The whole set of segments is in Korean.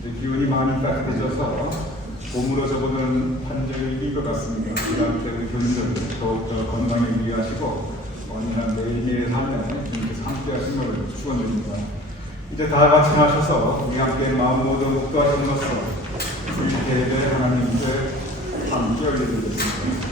이제 기온이 많이 따뜻해져서 봄으로 접어든 환절기인 것 같습니다. 이맘때는 견전 더욱더 건강에 유의하시고 언제나 매일매일 삶에 주님께서 함께 하신 것을 축원드립니다. 이제 다 같이 나셔서 우리 함께 마음 모두 목도하심으로써 우리 대대 하나님께 함께 올려드리겠습니다.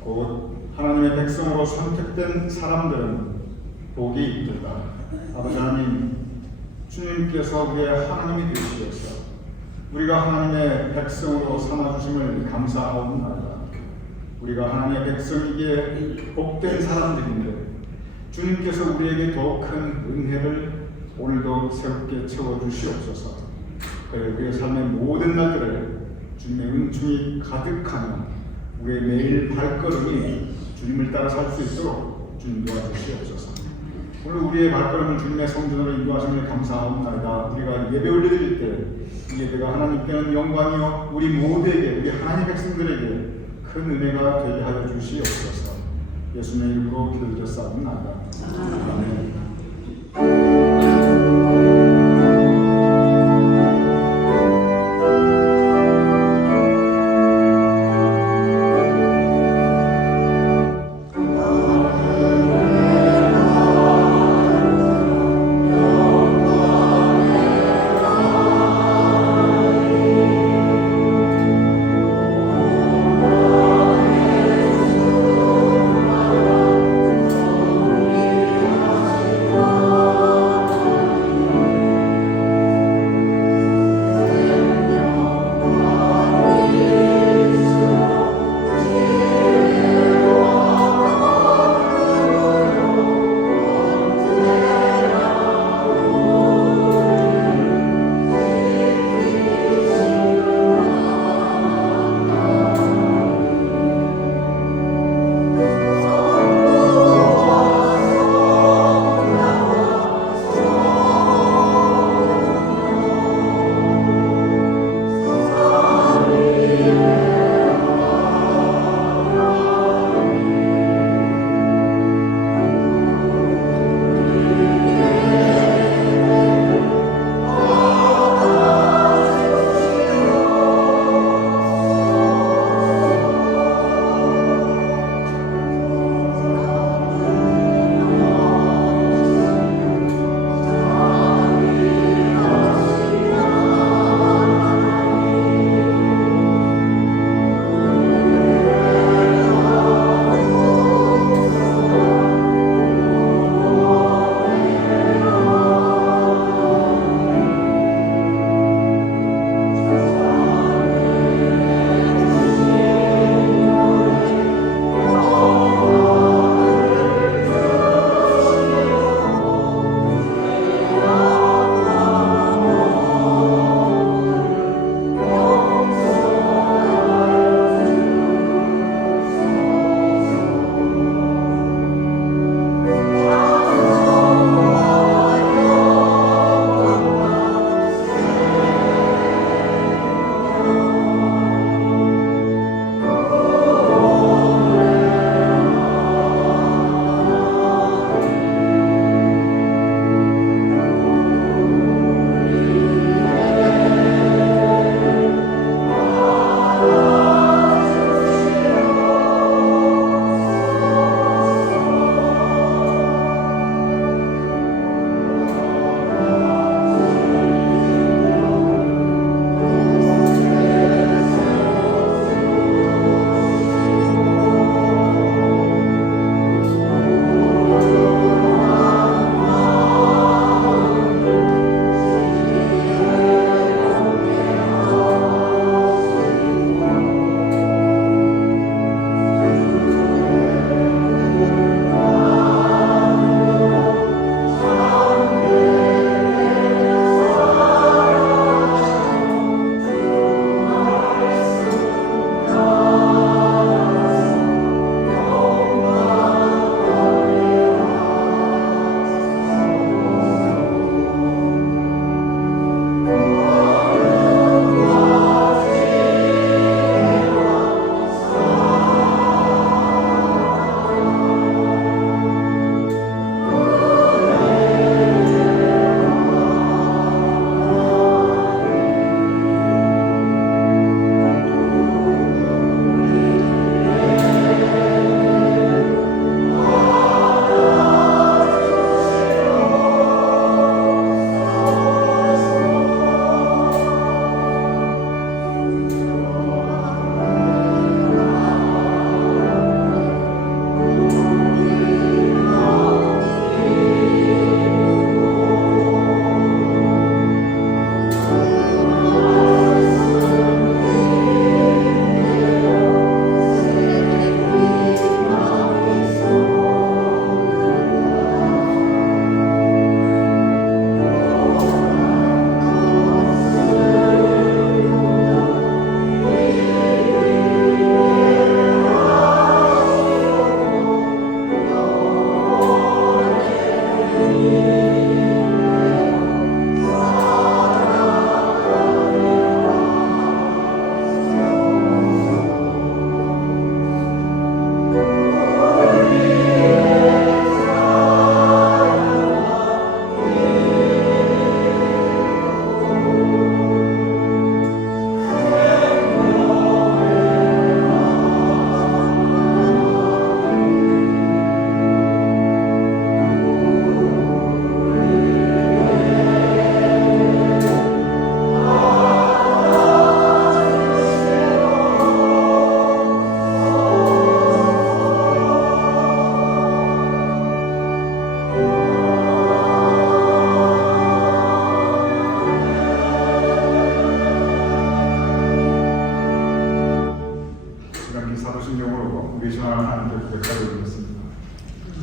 곧 하나님의 백성으로 선택된 사람들은 복이 있도다. 아버지 하나님, 주님께서 우리의 하나님이 되시옵소서. 우리가 하나님의 백성으로 삼아주심을 감사하옵나이다. 우리가 하나님의 백성이기에 복된 사람들인데 주님께서 우리에게 더 큰 은혜를 오늘도 새롭게 채워주시옵소서. 그래 우리의 삶의 모든 날들을 주님의 은총이 가득하는 우리의 매일 발걸음이 주님을 따라 살 수 있도록 주님 도와주시옵소서. 오늘 우리의 발걸음을 주님의 성전으로 인도하심을 감사합니다. 우리가 예배 올려드릴 때 이 예배가 하나님께는 영광이요 우리 모두에게 우리 하나님 백성들에게 큰 은혜가 되게 하여 주시옵소서. 예수님의 이름으로 기도드렸사옵나이다. 아멘.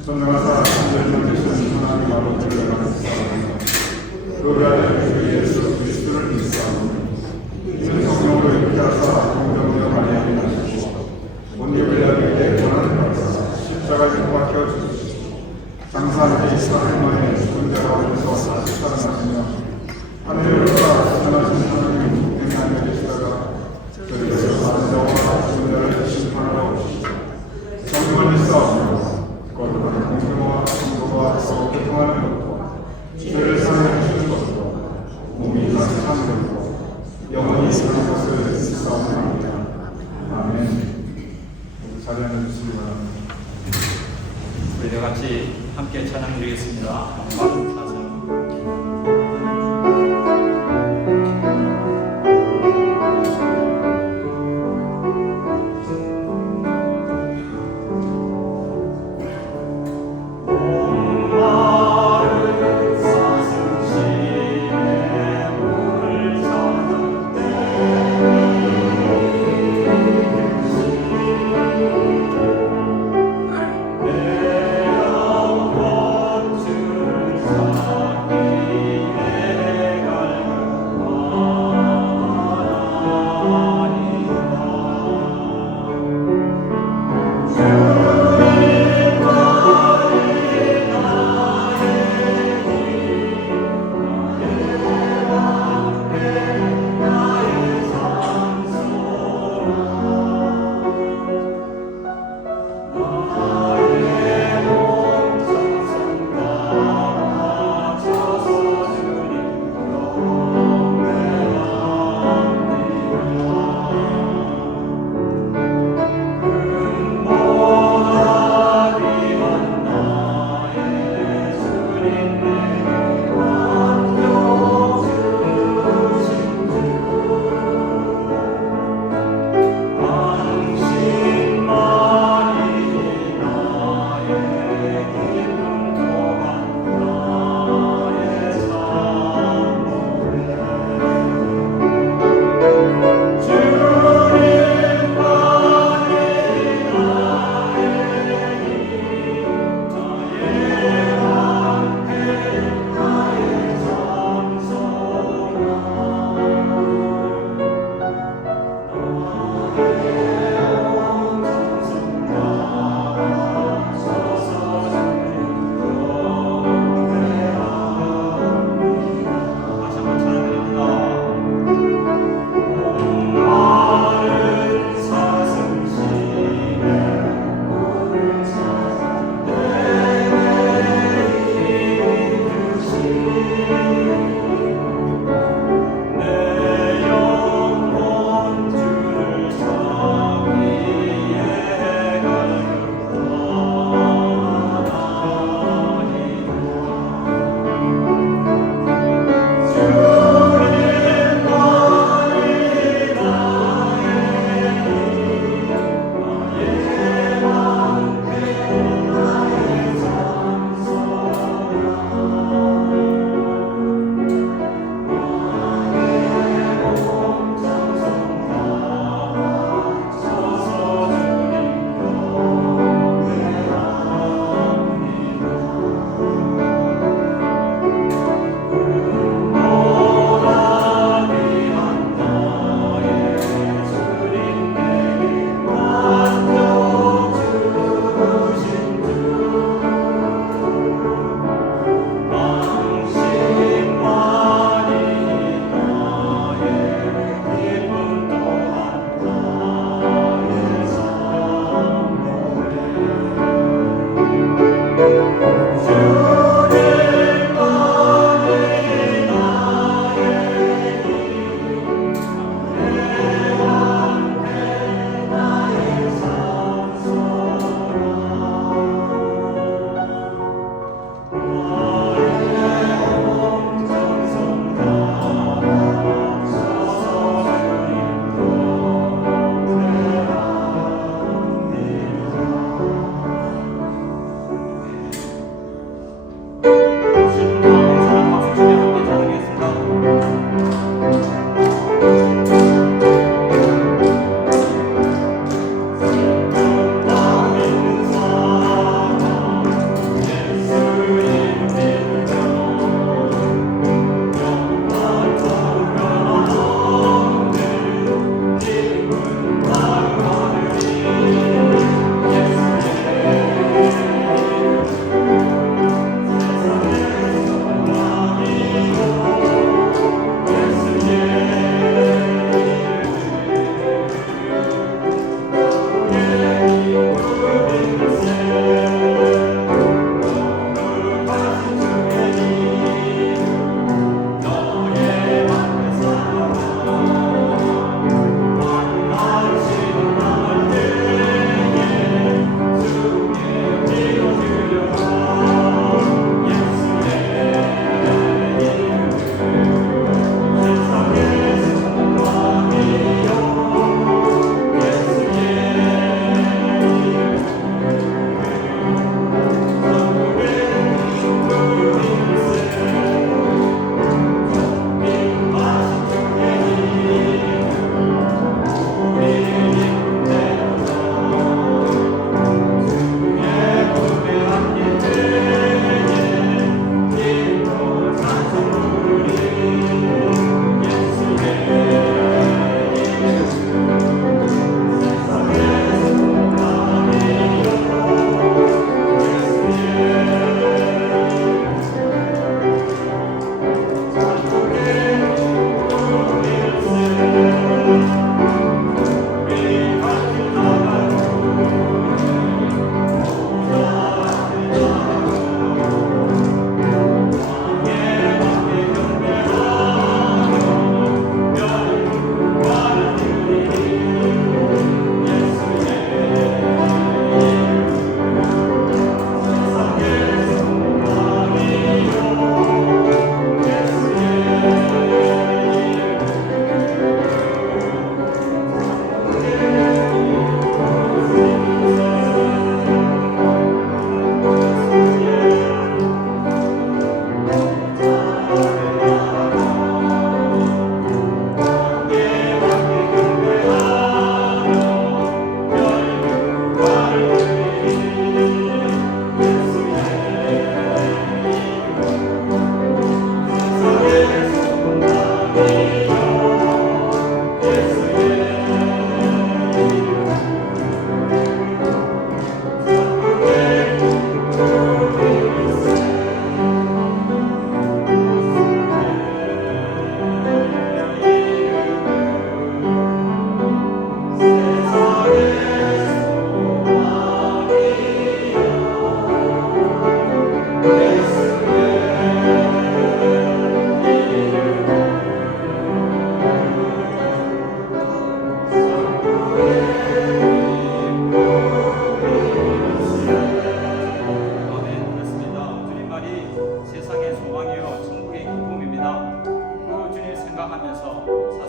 전능하사 천재를 되신 하나님 아버지를 감사합니다. 그 아들 주 예수 그리스도를 믿사옵니다. 이는 성령으로 이렇게 하사 공정으로 말미암게 하시고 본디 빌라에게 권한을 받사 십자가에 못 박혀 주시고 장사한 지 4일 만에 죽은 자 가운데서 다시 살아나시며 하늘을 올라 전하신 하나님이 행하며 계시다가 저희에서 다른 자와 죽은 자를 심판하러 오시고 성령을 믿사옵니다. 거룩한 공평과 정도가 서로 교통하는 것과 죄를 사하여 주시는 것과 몸이 가득한 것과 영원히 사는 것을 믿사옵나이다. 아멘. 자리에 앉으시기 바랍니다. 우리 다 같이 함께 찬양 드리겠습니다. 영광 사상. 내 영혼 주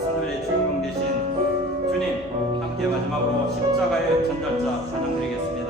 오순절의 주인공 되신 주님 함께 마지막으로 십자가의 전달자 찬양드리겠습니다.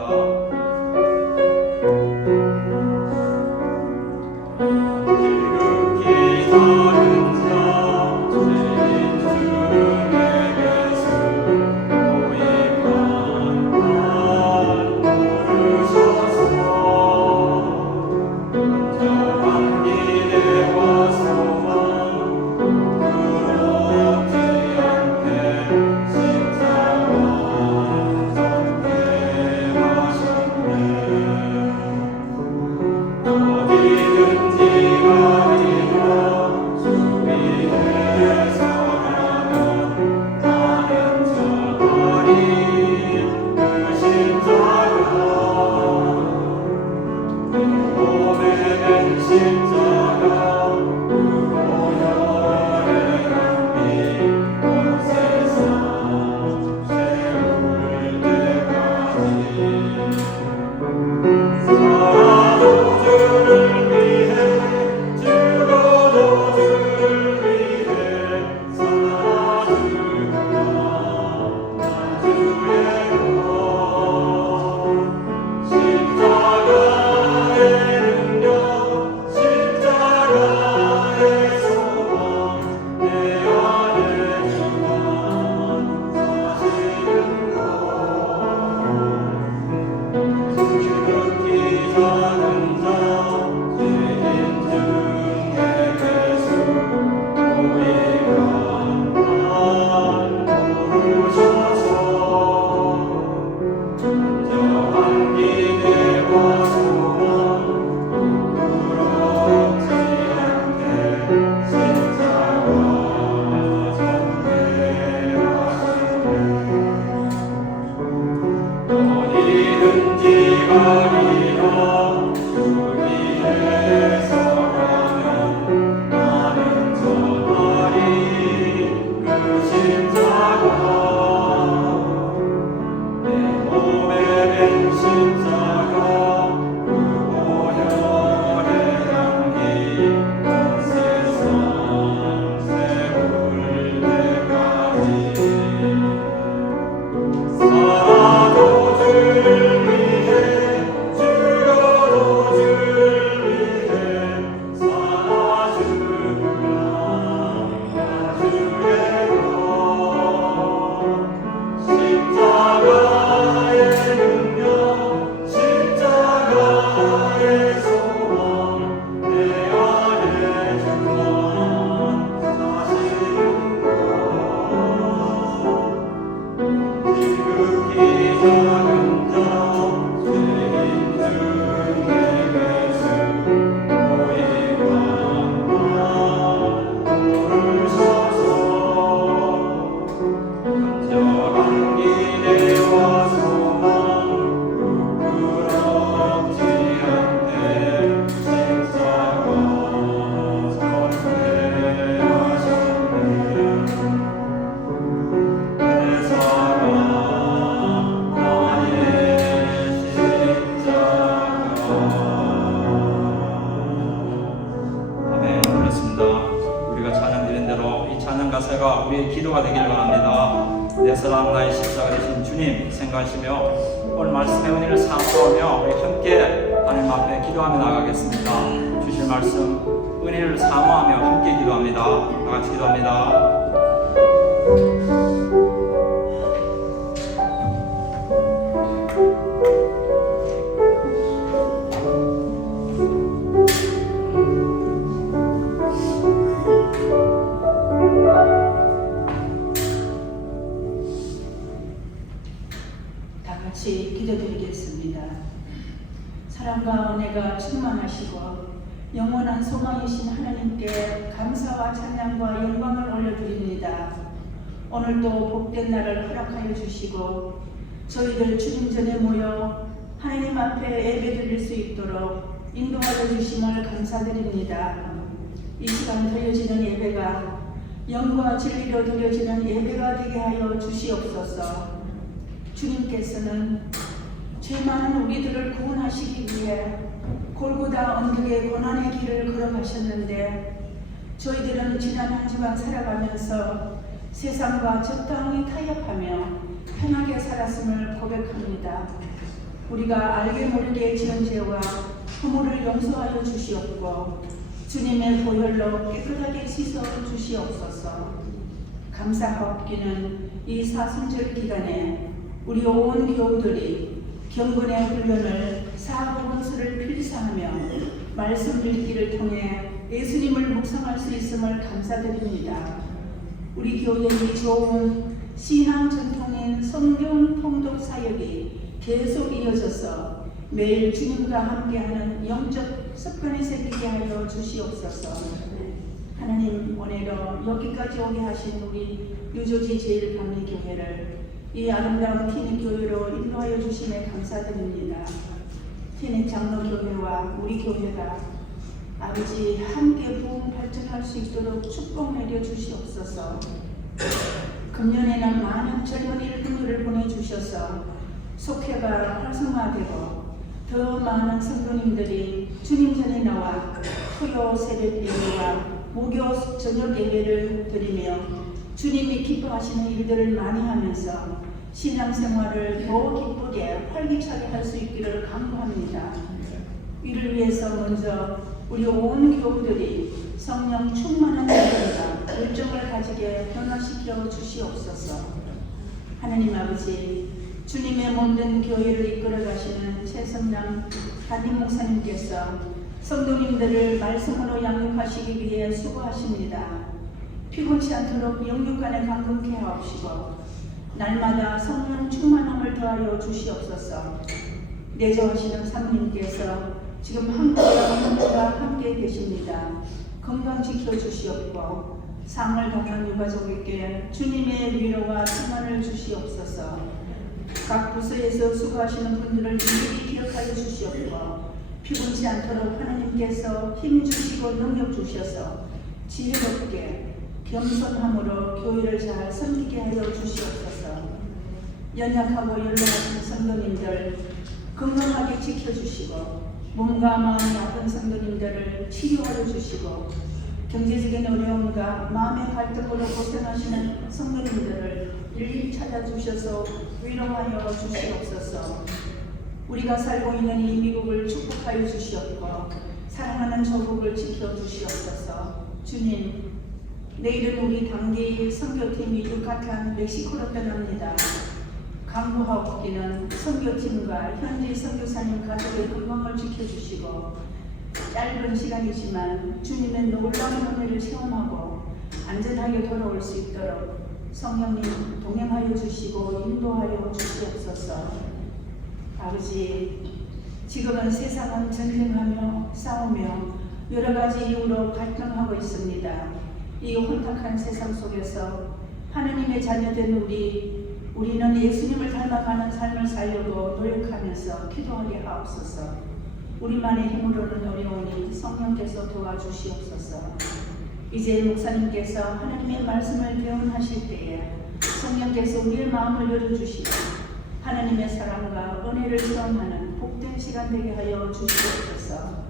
가사가 우리의 기도가 되길 바랍니다. 내 사랑 나의 십자가 되신 주님 생각하시며 오늘 말씀의 은혜를 사모하며 우리 함께 하나님 앞에 기도하며 나가겠습니다. 주실 말씀 은혜를 사모하며 함께 기도합니다. 다 같이 기도합니다. 같이 기도드리겠습니다. 사랑과 은혜가 충만하시고 영원한 소망이신 하나님께 감사와 찬양과 영광을 올려드립니다. 오늘도 복된 날을 허락하여 주시고 저희들 주님 전에 모여 하나님 앞에 예배드릴 수 있도록 인도하여 주심을 감사드립니다. 이 시간 드려지는 예배가 영과 진리로 드려지는 예배가 되게 하여 주시옵소서. 주님께서는 죄 많은 우리들을 구원하시기 위해 골고다 언덕의 고난의 길을 걸어가셨는데 저희들은 지난 한 주간 살아가면서 세상과 적당히 타협하며 편하게 살았음을 고백합니다. 우리가 알게 모르게 지은 죄와 허물을 용서하여 주시옵고 주님의 보혈로 깨끗하게 씻어 주시옵소서. 감사하옵기는 이 사순절 기간에 우리 온 교우들이 경건의 훈련을 사복음서를 필사하며 말씀 읽기를 통해 예수님을 묵상할 수 있음을 감사드립니다. 우리 교회의 좋은 신앙 전통인 성경 통독 사역이 계속 이어져서 매일 주님과 함께하는 영적 습관이 생기게 하여 주시옵소서. 하나님, 오늘도 여기까지 오게 하신 우리 유조지 제일감리교회를 이 아름다운 티니 교회로 인도하여 주심에 감사드립니다. 티니 장로교회와 우리 교회가 아버지 함께 부흥 발전할 수 있도록 축복 내려 주시옵소서. 금년에는 많은 젊은 일꾼들을 보내주셔서 속회가 활성화되고 더 많은 성도님들이 주님 전에 나와 토요 새벽 예배와 목요 저녁 예배를 드리며 주님이 기뻐하시는 일들을 많이 하면서 신앙생활을 더 기쁘게 활기차게 할 수 있기를 간구합니다. 이를 위해서 먼저 우리 온 교우들이 성령 충만한 믿음과 열정을 가지게 변화시켜 주시옵소서. 하나님 아버지, 주님의 몸된 교회를 이끌어 가시는 최성남 담임 목사님께서 성도님들을 말씀으로 양육하시기 위해 수고하십니다. 피곤치 않도록 영육간에 강건케 하옵시고 날마다 성령 충만함을 더하여 주시옵소서. 내조하시는 사모님께서 지금 한국과 함께 계십니다. 건강 지켜주시옵고 상을 당한 유가족에게 주님의 위로와 평안을 주시옵소서. 각 부서에서 수고하시는 분들을 일일이 기억하여 주시옵고 피곤치 않도록 하나님께서 힘 주시고 능력 주셔서 지혜롭게 겸손함으로 교회를 잘 섬기게 하여 주시옵소서. 연약하고 연로하신 성도님들 건강하게 지켜주시고 몸과 마음이 아픈 성도님들을 치료하여 주시고 경제적인 어려움과 마음의 갈등으로 고생하시는 성도님들을 일일이 찾아주셔서 위로하여 주시옵소서. 우리가 살고 있는 이 미국을 축복하여 주시옵고 사랑하는 조국을 지켜주시옵소서. 주님, 내일은 우리 단기 선교팀이 유카탄 멕시코로 떠납니다. 간구하옵기는 선교팀과 현지 선교사님 가족의 건강을 지켜주시고 짧은 시간이지만 주님의 놀라운 은혜를 체험하고 안전하게 돌아올 수 있도록 성령님 동행하여 주시고 인도하여 주시옵소서. 아버지, 지금은 세상은 전쟁하며 싸우며 여러 가지 이유로 갈등하고 있습니다. 이 혼탁한 세상 속에서 하나님의 자녀된 우리는 예수님을 닮아가는 삶을 살려고 노력하면서 기도하게 하옵소서. 우리만의 힘으로는 어려우니 성령께서 도와주시옵소서. 이제 목사님께서 하나님의 말씀을 배운하실 때에 성령께서 우리의 마음을 열어주시고 하나님의 사랑과 은혜를 경험하는 복된 시간 되게 하여 주시옵소서.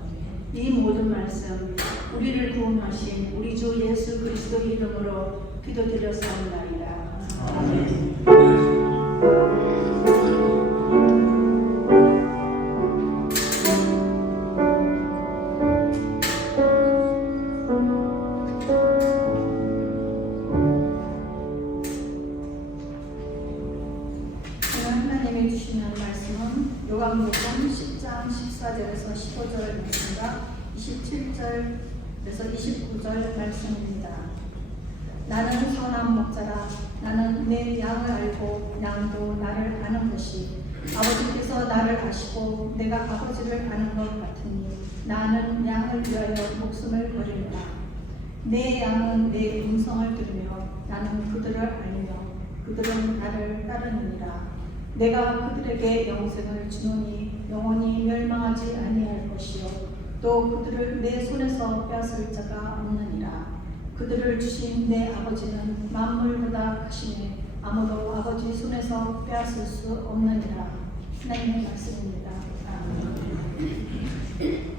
이 모든 말씀 우리를 구원하신 우리 주 예수 그리스도의 이름으로 기도드렸사옵나이다. 아멘. 하나님이 주시는 말씀은 요한복음 10장 14절에서 15절 말씀과 27절에서 29절 말씀입니다. 나는 선한 목자라. 나는 내 양을 알고 양도 나를 아는 것이 아버지께서 나를 아시고 내가 아버지를 아는 것 같으니 나는 양을 위하여 목숨을 버리리라. 내 양은 내 음성을 들으며 나는 그들을 알며 그들은 나를 따르느니라. 내가 그들에게 영생을 주노니 영원히 멸망하지 아니할 것이요 또 그들을 내 손에서 빼앗을 자가 없느니라. 그들을 주신 내 아버지는 만물보다 크시니 아무도 아버지 손에서 빼앗을 수 없느니라. 하나님의 말씀입니다. 아멘.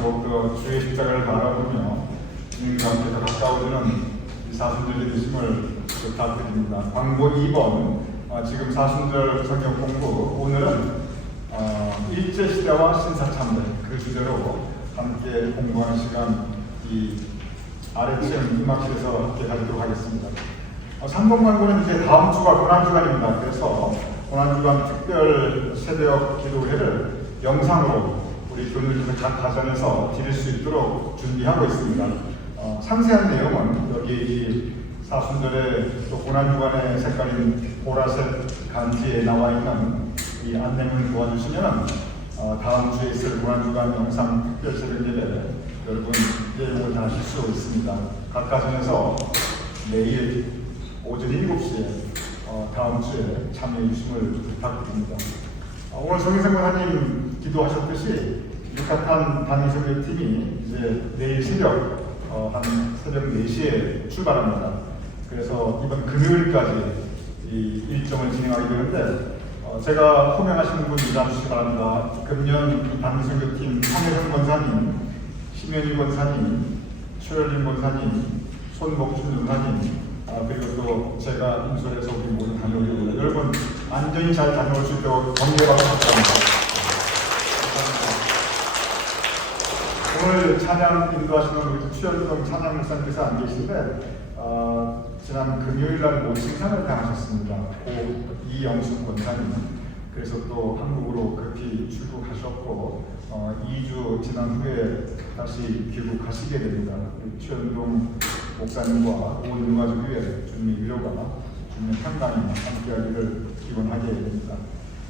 더욱더 주의 십자가를 바라보며 주님과 함께 더 가까워지는 이 사순절이 되심을 부탁드립니다. 광고 2번 지금 사순절 성경 공부 오늘은 일제시대와 신사참배 그 주제로 함께 공부하는 시간 이 아래층 음악실에서 함께 가지도록 하겠습니다. 3번 광고는 이제 다음 주가 고난주간입니다. 그래서 고난주간 특별 새벽 기도회를 영상으로 우리 교우님들 각 가정에서 드릴 수 있도록 준비하고 있습니다. 상세한 내용은 여기 이 사순절의 또 고난주간의 색깔인 보라색 간지에 나와 있는 이 안내문 도와주시면 다음 주에 있을 고난주간 영상 특별 새벽 예배 여러분 내용을 다 하실 수 있습니다. 각 가정에서 내일 오전 7시에 다음 주에 참여해 주심을 부탁드립니다. 오늘 성희생 권사님 기도하셨듯이 유카탄 단위선교팀이 이제 내일 새벽 한 새벽 4시에 출발합니다. 그래서 이번 금요일까지 이 일정을 진행하게 되는데 제가 호명하시는 분 일하시기 바랍니다. 금년 단위선교팀 황혜정 권사님, 심현희 권사님, 최열림 권사님, 손복준 권사님 그리고 또 제가 인솔해서 우리 모두 다녀오려고 여러분 안전히 잘 다녀올 수 있도록 격려받고 감사합니다. 오늘 찬양 인도하시는 우리 추현동 찬양 목사님께서 안 계신데 지난 금요일날 모친상을 당하셨습니다. 고 이영숙 권사님. 그래서 또 한국으로 급히 출국하셨고 2주 지난 후에 다시 귀국하시게 됩니다. 추현동 목사님과 온 유가족 위에 주님의 위로가 주님의 평강이 함께하기를 기원하게 됩니다.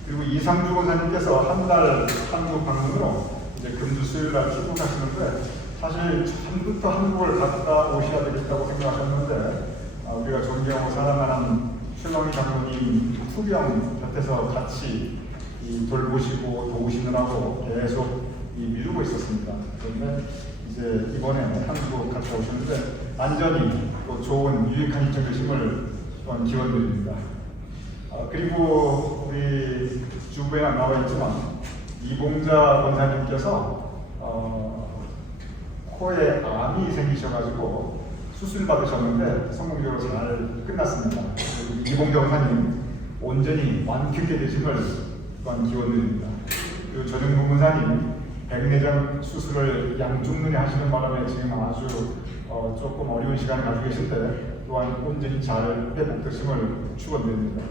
그리고 이상주 권사님께서 한 달 한국 방문으로 이제 금주 수요일날 출국하시는데 사실 처음부터 한국을 갔다 오셔야 되겠다고 생각하셨는데 우리가 존경하고 사랑하는 신랑이 장로님 후병 곁에서 같이 돌보시고 도우시느라고 계속 미루고 있었습니다. 그런데 이제 이번에 한국 갔다 오셨는데 안전히 또 좋은 유익한 일정 되심을 또한 기원드립니다. 그리고 우리 주부에 나와 있지만 이봉자 권사님께서 코에 암이 생기셔가지고 수술 받으셨는데 성공적으로 잘 끝났습니다. 이봉자 권사님 온전히 완쾌게 되심을 또한 기원드립니다. 그리고 전용구 권사님 백내장 수술을 양쪽 눈에 하시는 바람에 지금 아주 조금 어려운 시간을 가지고 계신데 또한 온전히 잘 회복되심을 축원드립니다.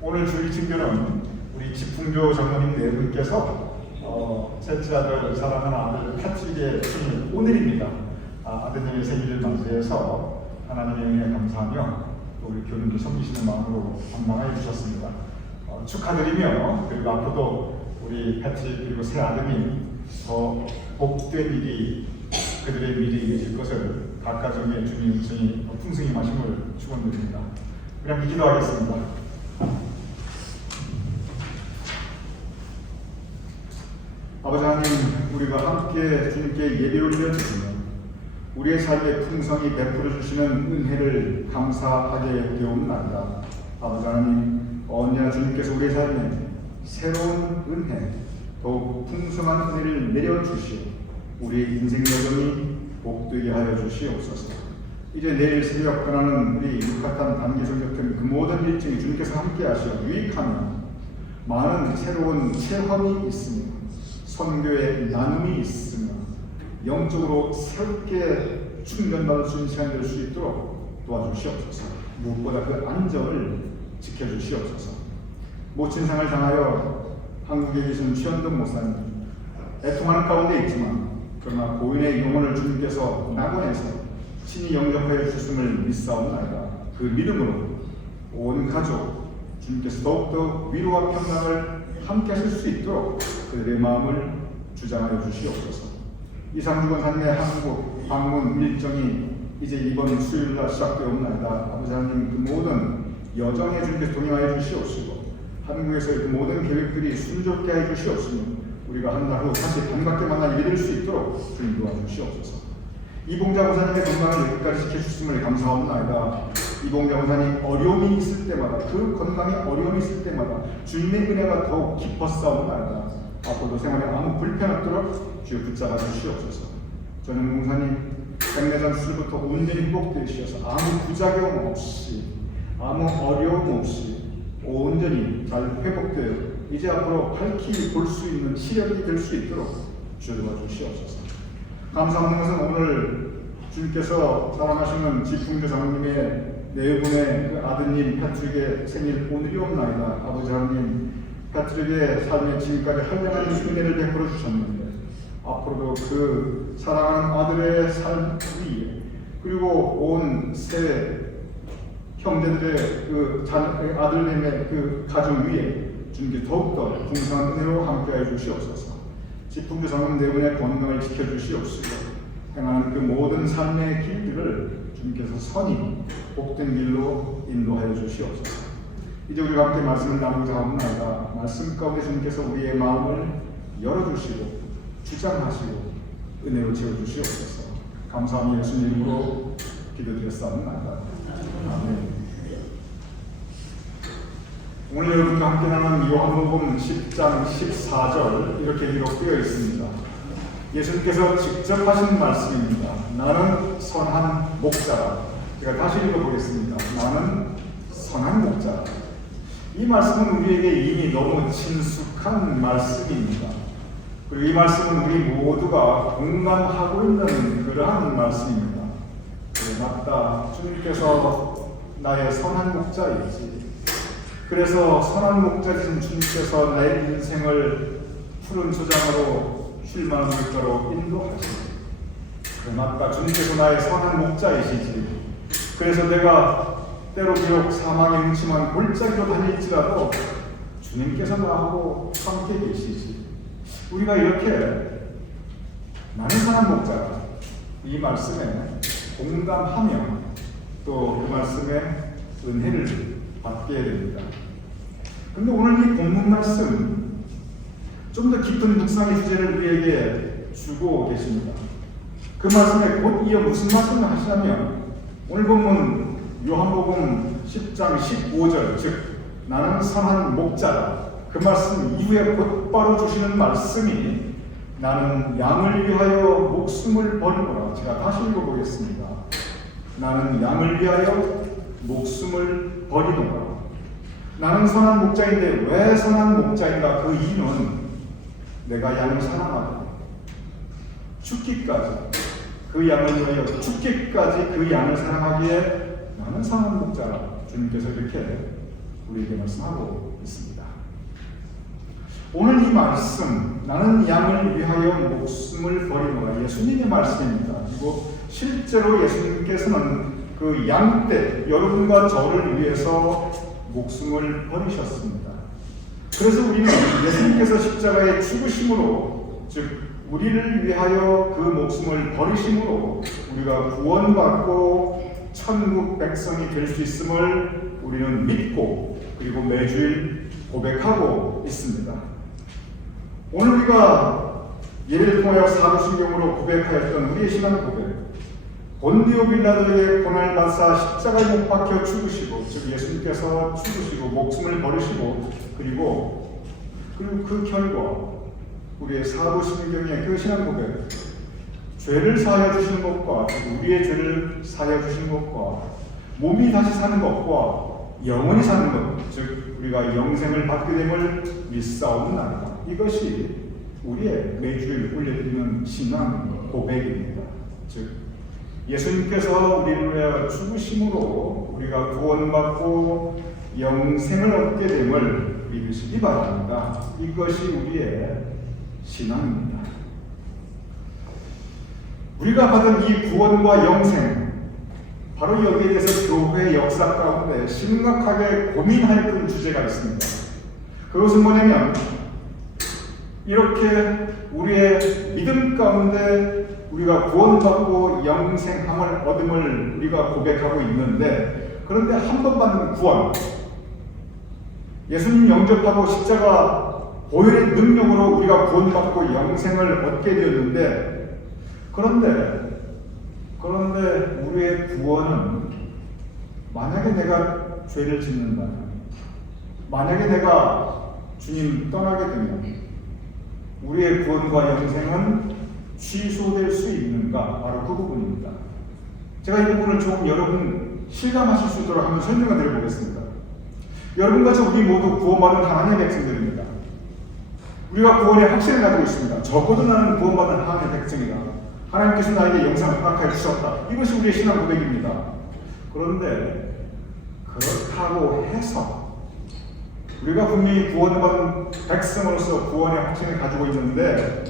오늘 주일 친교는 우리 지풍조 장로님 네 분께서 셋째 아들 사랑하는 아들 패트릭의 생일 오늘입니다. 아드님의 생일을 맞이해서 하나님의 은혜에 감사하며 또 우리 교님들 섬기시는 마음으로 감당하여 주셨습니다. 축하드리며 그리고 앞으로도 우리 패트릭 그리고 새 아드님 더 복된 일이 그들의 미래에 이어질 것을 각 가정의 주님 은총이 풍성히 마심을 축원드립니다. 그냥 기도하겠습니다. 아버지 하나님, 우리가 함께 주님께 예배 올려드리며 우리의 삶에 풍성히 베풀어 주시는 은혜를 감사하게 되옵나이다. 아버지 하나님, 언제나 주님께서 우리의 삶에 새로운 은혜, 더욱 풍성한 은혜를 내려주시오. 우리의 인생 여정이 복되게 하여 주시옵소서. 이제 내일 새벽 떠나는 우리 유카탄 단기선교팀 그 모든 일정이 주님께서 함께 하시어 유익하며 많은 새로운 체험이 있으며 선교의 나눔이 있으며 영적으로 새롭게 충전받을 수 있는 시간이 될 수 있도록 도와주시옵소서. 무엇보다 그 안전을 지켜주시옵소서. 모친상을 당하여 한국에 계신 최현동 목사님 애통하는 가운데 있지만 그러나 고인의 영혼을 주님께서 낙원에서 친히 영접하여 주심을 믿사옵나이다. 그 믿음으로 온 가족 주님께서 더욱더 위로와 평강을 함께 하실 수 있도록 그들의 마음을 주장하여 주시옵소서. 이상주 권사님의 한국 방문 일정이 이제 이번 수요일날 시작되옵나이다. 아버지 하나님 그 모든 여정에 주님께서 동행하여 주시옵시고 한국에서의 그 모든 계획들이 순조롭게 해 주시옵시며 우리가 한 달 후 다시 반갑게 만날 일이 될 수 있도록 주님 도와주시옵소서. 이봉자 권사님의 건강을 여기까지 지켜주심을 감사합니다. 이봉자 권사님 어려움이 있을 때마다 그 건강에 어려움이 있을 때마다 주님의 은혜가 더욱 깊었사옵나이다. 앞으로도 생활에 아무 불편 없도록 주여 붙잡아 주시옵소서. 저는 목사님 백내장 수술부터 온전히 회복되시어서 아무 부작용 없이 아무 어려움 없이 온전히 잘 회복되어 이제 앞으로 밝히 볼 수 있는 시력이 될 수 있도록 주여 도와주시옵소서. 감사하는 것은 오늘 주님께서 사랑하시는 지풍조 장로님의 네 분의 그 아드님 패트릭의 생일 오늘이옵나이다. 아버지 하나님, 패트릭의 삶에 지금까지 한량한 은혜를 베풀어 주셨는데 앞으로도 그 사랑하는 아들의 삶 위에 그리고 온 세 형제들의 그 아들님의 그 가정 위에 주님께 더욱더 풍성한 은혜로 함께하여 주시옵소서. 지풍조 장로님 네 분의 건강을 지켜주시옵소서. 행하는 그 모든 삶의 길들을 주님께서 선히 복된 길로 인도하여 주시옵소서. 이제 우리가 함께 말씀을 나누고자 합니다. 말씀 가운데 주님께서 우리의 마음을 열어주시고 주장하시고 은혜로 채워주시옵소서. 감사하며 예수님 이름으로 기도드렸사옵나이다. 아멘. 오늘 여러분과 함께 나눈 요한복음 10장 14절 이렇게 기록되어 있습니다. 예수님께서 직접 하신 말씀입니다. 나는 선한 목자라. 제가 다시 읽어보겠습니다. 나는 선한 목자라. 이 말씀은 우리에게 이미 너무 친숙한 말씀입니다. 그리고 이 말씀은 우리 모두가 공감하고 있는 그러한 말씀입니다. 네, 맞다. 주님께서 나의 선한 목자이지. 그래서 선한 목자이신 주님께서 나의 인생을 푸른 초장으로 쉴만한 물가로 인도하시니 맞다. 주님께서 나의 선한 목자이시지. 그래서 내가 때로 비록 사망의 음침한 골짜기로 다닐지라도 주님께서 나하고 함께 계시지. 우리가 이렇게 나는 선한 목자가 이 말씀에 공감하며 또 그 말씀에 은혜를 받게 됩니다. 그런데 오늘 이 본문 말씀 좀 더 깊은 묵상의 주제를 우리에게 주고 계십니다. 그 말씀에 곧 이어 무슨 말씀을 하시냐면 오늘 본문 요한복음 10장 15절 즉 나는 선한 목자다. 그 말씀 이후에 곧바로 주시는 말씀이 나는 양을 위하여 목숨을 버리노라. 제가 다시 읽어보겠습니다. 나는 양을 위하여 목숨을 버리노라. 나는 선한 목자인데 왜 선한 목자인가? 그 이유는 내가 양을 사랑하다 죽기까지 그 양을 위하여 죽기까지 그 양을 사랑하기에 나는 선한 목자라. 주님께서 이렇게 우리에게 말씀하고 있습니다. 오늘 이 말씀 나는 양을 위하여 목숨을 버리노라 예수님의 말씀입니다. 그리고 실제로 예수님께서는 그 양떼 여러분과 저를 위해서 목숨을 버리셨습니다. 그래서 우리는 예수님께서 십자가에 죽으심으로 즉 우리를 위하여 그 목숨을 버리심으로 우리가 구원받고 천국 백성이 될 수 있음을 우리는 믿고 그리고 매주일 고백하고 있습니다. 오늘 우리가 예를 통하여 사도신경으로 고백하였던 우리의 신앙 고백 본디오 빌라도에게 고난을 받사 십자가에 못 박혀 죽으시고 즉 예수님께서 죽으시고 목숨을 버리시고 그리고 그 결과 우리의 사도신경의 그 신앙 고백 죄를 사하여 주시는 것과 우리의 죄를 사하여 주시는 것과 몸이 다시 사는 것과 영원히 사는 것 즉 우리가 영생을 받게 됨을 믿사옵나이다. 이것이 우리의 매주일 올려드리는 신앙 고백입니다. 즉 예수님께서 우리를 위하여 죽으심으로 우리가 구원받고 영생을 얻게 됨을 믿으시기 바랍니다. 이것이 우리의 신앙입니다. 우리가 받은 이 구원과 영생 바로 여기에 대해서 교회의 역사 가운데 심각하게 고민할 그런 주제가 있습니다. 그것은 뭐냐면 이렇게 우리의 믿음 가운데 우리가 구원받고 영생함을 얻음을 우리가 고백하고 있는데 그런데 한 번 받는 구원 예수님 영접하고 십자가 보혈의 능력으로 우리가 구원받고 영생을 얻게 되었는데 그런데 우리의 구원은 만약에 내가 죄를 짓는다면 만약에 내가 주님 떠나게 되면 우리의 구원과 영생은 취소될 수 있는가? 바로 그 부분입니다. 제가 이 부분을 조금 여러분 실감하실 수 있도록 한번 설명을 드려보겠습니다. 여러분같이 우리 모두 구원받은 하나님의 백성들입니다. 우리가 구원의 확신을 가지고 있습니다. 적어도 나는 구원받은 하나님의 백성이다. 하나님께서 나에게 영생을 허락하여 주셨다. 이것이 우리의 신앙 고백입니다. 그런데 그렇다고 해서 우리가 분명히 구원받은 백성으로서 구원의 확신을 가지고 있는데,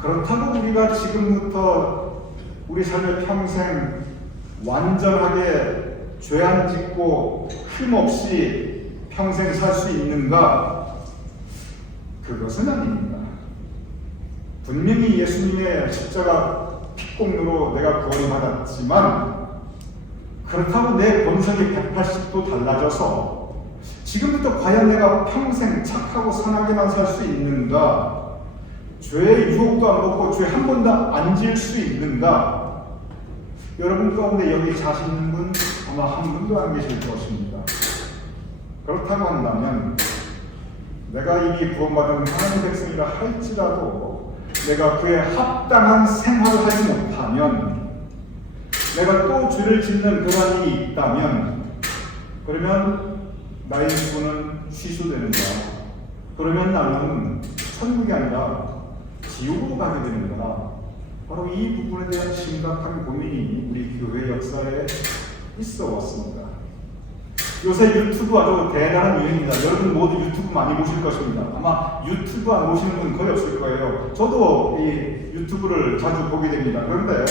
그렇다고 우리가 지금부터 우리 삶의 평생 완전하게 죄 안 짓고 흠없이 평생 살 수 있는가? 그것은 아닙니다. 분명히 예수님의 십자가 피공로로 내가 구원을 받았지만, 그렇다고 내 본성이 180도 달라져서 지금부터 과연 내가 평생 착하고 선하게만 살 수 있는가? 죄의 유혹도 안 먹고 죄 한 번도 안 지을 수 있는가? 여러분 가운데 여기 자신 있는 분 아마 한 분도 안 계실 것입니다. 그렇다고 한다면 내가 이미 구원받은 하나님의 백성이라 할지라도 내가 그에 합당한 생활을 하지 못하면, 내가 또 죄를 짓는 그런 일이 있다면, 그러면 나의 구원은 취소되는가? 그러면 나는 천국이 아니라 지옥으로 가게 되는 거다. 바로 이 부분에 대한 심각한 고민이 우리 교회 역사에 있어 왔습니다. 요새 유튜브 아주 대단한 유행입니다. 여러분 모두 유튜브 많이 보실 것입니다. 아마 유튜브 안 보시는 분 거의 없을 거예요. 저도 이 유튜브를 자주 보게 됩니다. 그런데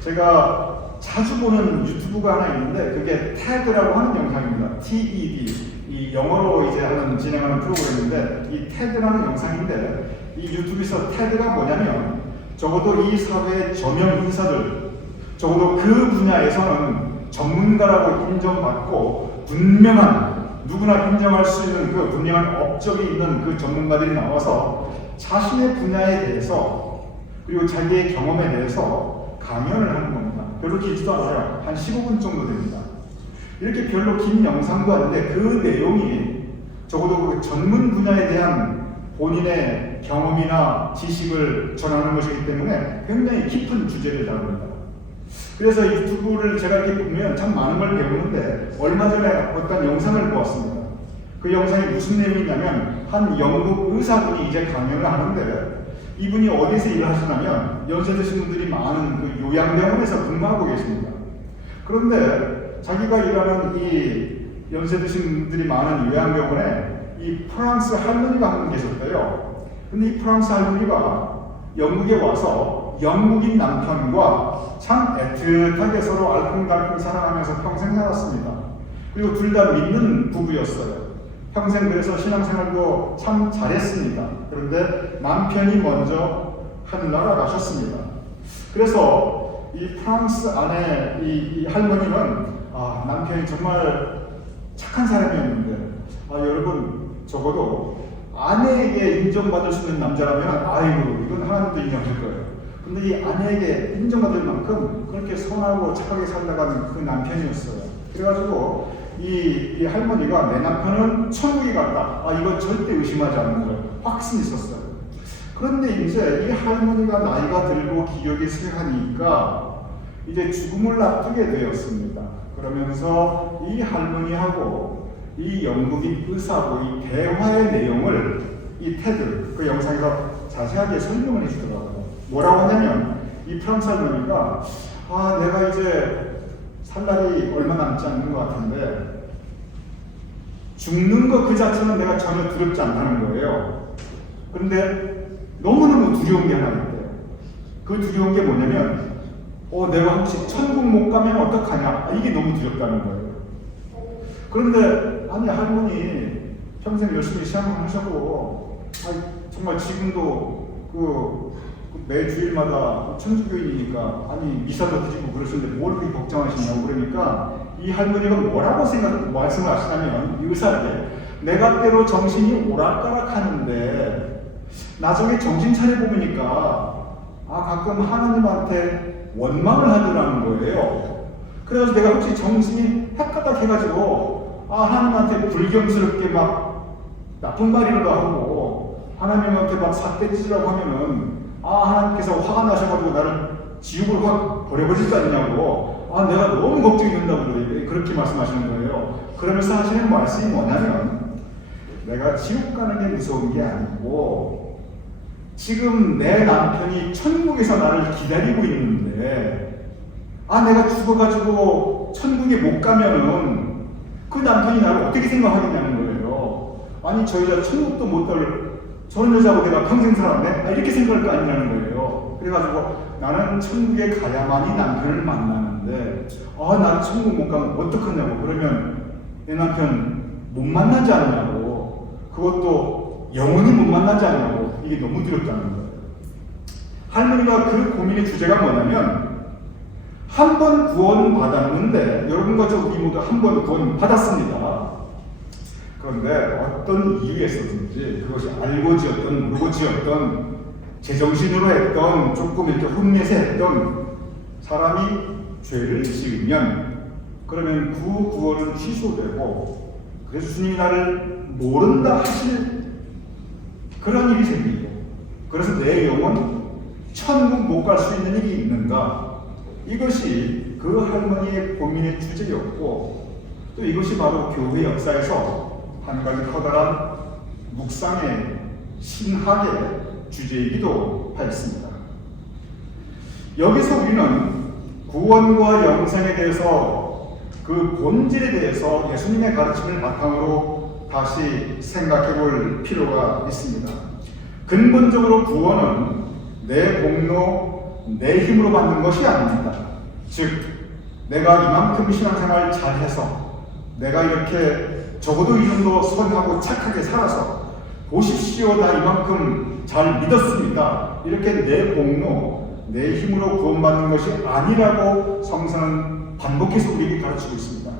제가 자주 보는 유튜브가 하나 있는데 그게 테드라고 하는 영상입니다. TED. 이 영어로 이제 진행하는 프로그램인데, 이 테드라는 영상인데, 이 유튜브에서 테드가 뭐냐면, 적어도 이 사회의 저명 인사들, 적어도 그 분야에서는 전문가라고 인정받고 분명한, 누구나 인정할 수 있는 그 분명한 업적이 있는 그 전문가들이 나와서 자신의 분야에 대해서 그리고 자기의 경험에 대해서 강연을 하는 겁니다. 별로 길지도 않아요. 한 15분 정도 됩니다. 이렇게 별로 긴 영상도 아닌데 그 내용이 적어도 그 전문 분야에 대한 본인의 경험이나 지식을 전하는 것이기 때문에 굉장히 깊은 주제를 다룹니다. 그래서 유튜브를 제가 이렇게 보면 참 많은 걸 배우는데, 얼마 전에 어떤 영상을 보았습니다. 그 영상이 무슨 내용이냐면, 한 영국 의사분이 이제 강연을 하는데, 이분이 어디서 일을 하시냐면 연세 드신 분들이 많은 그 요양병원에서 근무하고 계십니다. 그런데 자기가 일하는 이 연세 드신 분들이 많은 요양병원에 이 프랑스 할머니가 한 분 계셨대요. 근데 이 프랑스 할머니가 영국에 와서 영국인 남편과 참 애틋하게 서로 알콩달콩 사랑하면서 평생 살았습니다. 그리고 둘 다 믿는 부부였어요. 평생 그래서 신앙생활도 참 잘했습니다. 그런데 남편이 먼저 하늘나라 가셨습니다. 그래서 이 프랑스 안에 이 할머니는 남편이 정말 착한 사람이었는데, 여러분 적어도 아내에게 인정받을 수 있는 남자라면 아이고 이건 하나님도 인정할 거예요. 근데 이 아내에게 인정받을 만큼 그렇게 선하고 착하게 살다가는 그 남편이었어요. 그래가지고 이 할머니가 내 남편은 천국에 갔다. 이건 절대 의심하지 않는 거예요. 확신이 있었어요. 그런데 이제 이 할머니가 나이가 들고 기력이 쇠하니까 이제 죽음을 앞두게 되었습니다. 그러면서 이 할머니하고 이 영국인 의사하고 이 대화의 내용을 이 테드 그 영상에서 자세하게 설명을 해주더라고요. 뭐라고 하냐면, 이 프랑스 할머니가 내가 이제 살 날이 얼마 남지 않는 것 같은데 죽는 것 그 자체는 내가 전혀 두렵지 않다는 거예요. 그런데 너무너무 두려운 게 하나 있대요. 그 두려운 게 뭐냐면 내가 혹시 천국 못 가면 어떡하냐, 이게 너무 두렵다는 거예요. 그런데 아니 할머니 평생 열심히 시험을 하셨고 정말 지금도 그 매주일마다 천주교인이니까 미사도 드리고 그러시는데 뭘 그렇게 걱정하시냐고. 그러니까 이 할머니가 뭐라고 말씀을 하시냐면, 이 의사에게 내가 때로 정신이 오락가락하는데 나중에 정신 차려보니까 가끔 하나님한테 원망을 하더라는 거예요. 그래서 내가 혹시 정신이 헷가닥 해가지고 하나님한테 불경스럽게 막 나쁜 말이라도 하고 하나님한테 막 삿대질이라고 하면은 하나님께서 화가 나셔가지고 나를 지옥을 확 버려버릴 거 아니냐고, 내가 너무 걱정이 된다고 그렇게 말씀하시는 거예요. 그러면서 하시는 말씀이 뭐냐면, 내가 지옥 가는 게 무서운 게 아니고, 지금 내 남편이 천국에서 나를 기다리고 있는데, 내가 죽어가지고 천국에 못 가면은 그 남편이 나를 어떻게 생각하겠냐는 거예요. 아니, 저 여자 천국도 못 갈, 저런 여자하고 내가 평생 살았네? 이렇게 생각할 거 아니냐는 거예요. 그래가지고 나는 천국에 가야만이 남편을 만나는데, 난 천국 못 가면 어떡하냐고. 그러면 내 남편 못 만나지 않냐고. 그것도 영원히 못 만나지 않냐고. 이게 너무 두렵다는 거예요. 할머니가 그 고민의 주제가 뭐냐면, 한 번 구원 받았는데, 여러분과 우리 모두 한 번 구원 받았습니다. 그런데 어떤 이유에서든지, 그것이 알고 지었던 모르고 지었던, 제정신으로 했던, 조금 이렇게 혼내서 했던 사람이 죄를 지으면, 그러면 그 구원은 취소되고, 그래서 주님이 나를 모른다 하실 그런 일이 생기고, 그래서 내 영혼 천국 못 갈 수 있는 일이 있는가? 이것이 그 할머니의 고민의 주제였고, 또 이것이 바로 교회 역사에서 한 가지 커다란 묵상의 신학의 주제이기도 하였습니다. 여기서 우리는 구원과 영생에 대해서, 그 본질에 대해서 예수님의 가르침을 바탕으로 다시 생각해 볼 필요가 있습니다. 근본적으로 구원은 내 공로, 내 힘으로 받는 것이 아닙니다. 즉, 내가 이만큼 신앙생활 잘해서, 내가 이렇게 적어도 이 정도 선하고 착하게 살아서, 보십시오, 나 이만큼 잘 믿었습니다. 이렇게 내 공로, 내 힘으로 구원받는 것이 아니라고 성서는 반복해서 우리에게 가르치고 있습니다.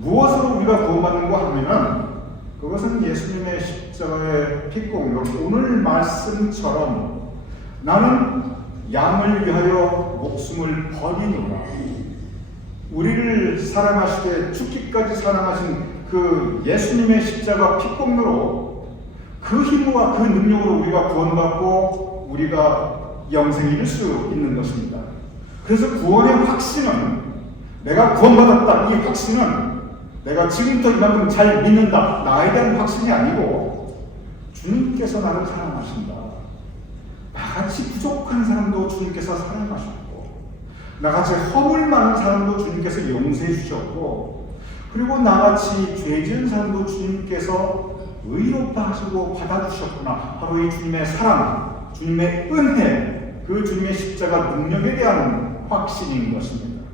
무엇으로 우리가 구원받는가 하면은, 그것은 예수님의 십자가의 피공로, 오늘 말씀처럼 나는 양을 위하여 목숨을 버리노라. 우리를 사랑하시되 죽기까지 사랑하신 그 예수님의 십자가 피공로로, 그 힘과 그 능력으로 우리가 구원받고 우리가 영생을 이룰 수 있는 것입니다. 그래서 구원의 확신은, 내가 구원받았다, 이 확신은 내가 지금부터 이만큼 잘 믿는다, 나에 대한 확신이 아니고, 주님께서 나를 사랑하신다. 나같이 부족한 사람도 주님께서 사랑하셨고, 나같이 허물 많은 사람도 주님께서 용서해 주셨고, 그리고 나같이 죄 지은 사람도 주님께서 의롭다 하시고 받아주셨구나. 바로 이 주님의 사랑, 주님의 은혜, 그 주님의 십자가 능력에 대한 확신인 것입니다.